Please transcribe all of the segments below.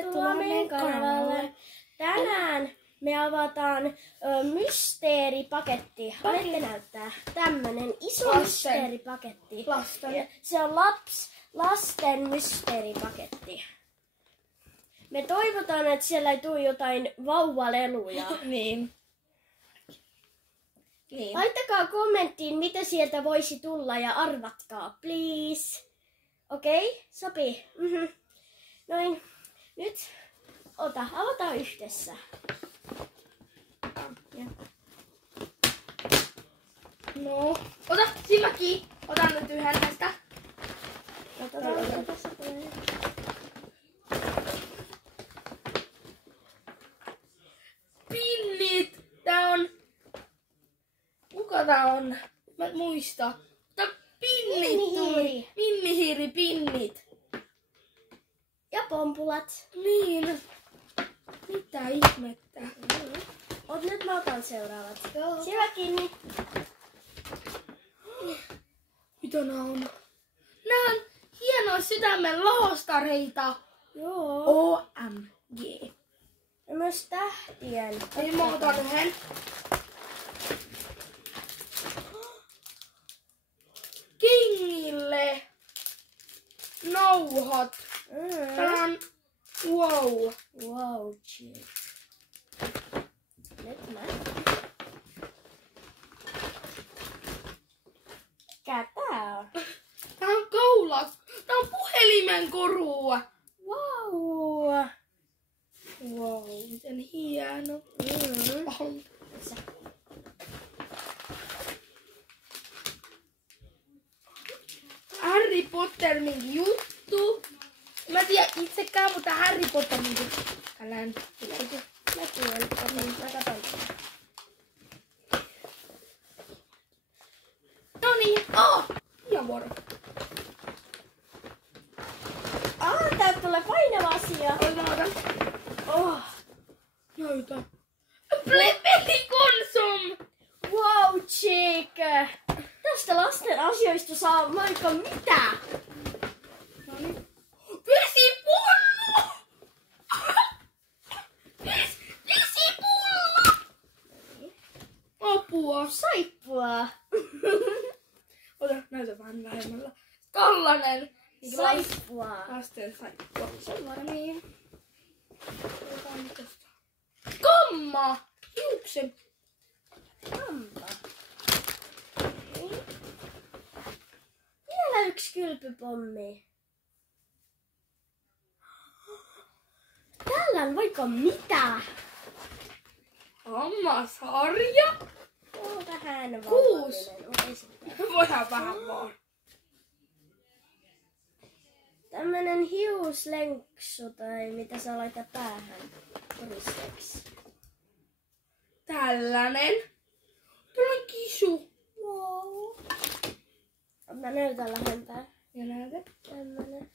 Tervetuloa meidän kanavalle. Tänään me avataan mysteeripaketti. Olette näyttää. Tämmönen iso mysteeripaketti. Lasten. Se on lasten mysteeripaketti. Me toivotaan, että siellä ei tule jotain vauvaleluja. Niin. Laittakaa kommenttiin, mitä sieltä voisi tulla ja arvatkaa, please. Okei, sopii. Noin. Nyt avataan yhdessä. No, ota silmäkin. Otan nyt yhden näistä. Otetaan tässä tulee. Pinnit! Tää on... Kuka tää on? Mä en muista. Tää pinnit tuli. Minnihiiri pinnit. Ja pompulat. Niin. Mitä ihmettä? Nyt mä otan seuraavat. Joo. Silmä kiinni. Mitä nää on? Nää on hienoja sydämen lahostareita. Joo. OMG. Ja myös tähtien. Eli mä otan yhden. Kingille nauhat. Tää on wow. Wow, chill. Nyt mä. Mikä tää on? Tää on kaula. Tää on puhelimen korua. Wow. Wow, miten hieno. Harry Potter minkä juttu. Mä tiedän itsekään, mutta Harry Potter minkä kälän. Mä tiedän. Mä katon. Noniin. Ja vuoro. Täältä tulee painava asia. Otan. Näytä. Pelikonsum. Wow, chick. Tästä lasten asioista saa vaikka mitä. Noniin. Vesipullo. Vesipullo. Apua. Saippua. Ota, näytä vähän vähemmällä. Tällainen. Saippua. Lasten saippua. Sellainen. Kamma! Hiuksen. Kamma. Vielä yksi kylpypommi. Täällä on vaikka mitä. Hammasharja. On vähän 6. vauvallinen. Voidaan vähän vaan. Tämmönen hiuslenksu tai mitä sä laitat päähän koristeeksi. Tällainen. Tällainen kisu. Wow. Mä näytän lähempää. Ja näytä. Tämmönen.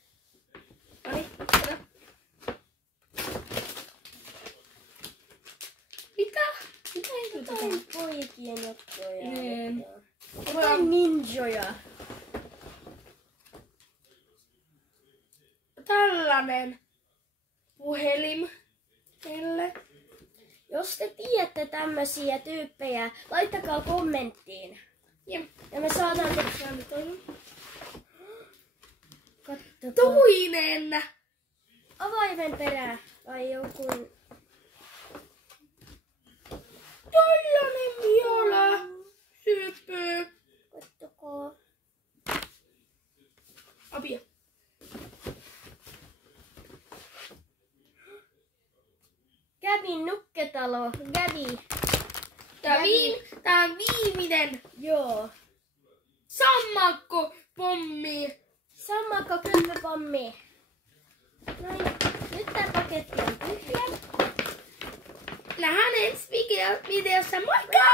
Noniin, ota. Mitä? Mitä Jotain poikien juttuja. Niin. Jotain ninjoja. Tällainen puhelin teille. Jos te tiedätte tämmösiä tyyppejä, laittakaa kommenttiin. Ja me saadaan Kattokaa. Toinen. Avaimen perä vai joku. Tällainen viola. Syöpö. Kattokaa. Apia. Gabin nukketalo. Gabi. Tää on viimeinen. Joo. Sammakko pommi. Sammakko kylpypommi. Noin. Nyt tää paketti on tyhjä. Nähdään ensi videossa. Moikka!